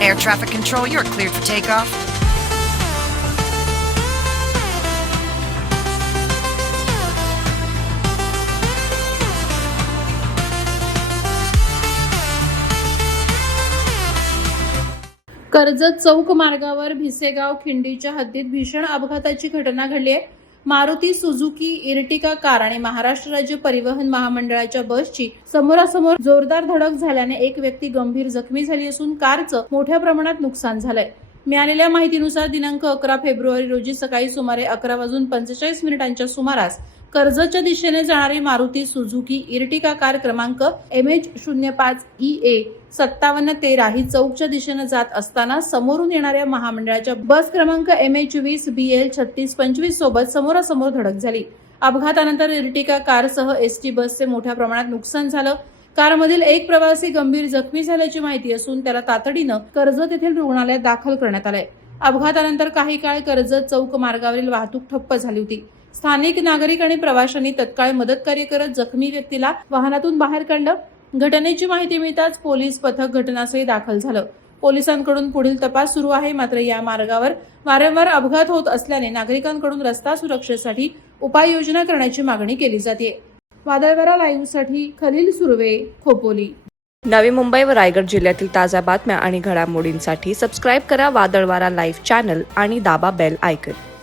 air traffic control. You're cleared for takeoff. Karjat चौक मार्गावर भिसेगाव खिंडीच्या हद्दीत भीषण अपघाताची घटना घडली आहे। मारुती सुझुकी इर्टिका कार आणि महाराष्ट्र राज्य परिवहन महामंडळाच्या बसची समोरासमोर जोरदार धडक झाल्याने एक व्यक्ती गंभीर जखमी झाली असून कारचं मोठ्या प्रमाणात नुकसान झालंय। मिळालेल्या माहितीनुसार दिनांक 11 फेब्रुवारी रोजी सकाळी सुमारे 11:45 सुमारास कर्जतच्या दिशेने जाणारी मारुती सुझुकी इर्टिका कार क्रमांक MH05EA 5713 ही चौकच्या दिशेने जात असताना समोरून येणाऱ्या महामंडळाच्या बस क्रमांक MH20BL 3625 सोबत समोरासमोर धडक झाली। अपघातानंतर इर्टिका कारसह एसटी बसचे मोठ्या प्रमाणात नुकसान झालं। कारमधील एक प्रवासी गंभीर जखमी झाल्याची माहिती असून त्याला तातडीनं कर्जत येथील रुग्णालयात दाखल करण्यात आलंय। अपघातानंतर काही काळ कर्जत चौक मार्गावरील वाहतूक ठप्प झाली होती। स्थानिक नागरिक आणि प्रवाशांनी तत्काळ मदतकार्य करत जखमी व्यक्तीला वाहनातून बाहेर काढलं। घटनेची माहिती मिळताच पोलीस पथक घटनास्थळी दाखल झालं। पोलिसांकडून पुढील तपास सुरू आहे। मात्र या मार्गावर वारंवार अपघात होत असल्याने नागरिकांकडून रस्ता सुरक्षेसाठी उपाययोजना करण्याची मागणी केली जाते। वादळवारा लाईव्हसाठी खलील सुर्वे, खोपोली। नवी मुंबई व रायगड जिल्ह्यातील ताज्या बातम्या आणि घडामोडींसाठी सबस्क्राईब करा वादळवारा लाईव्ह चॅनल आणि दाबा बेल आयकॉन।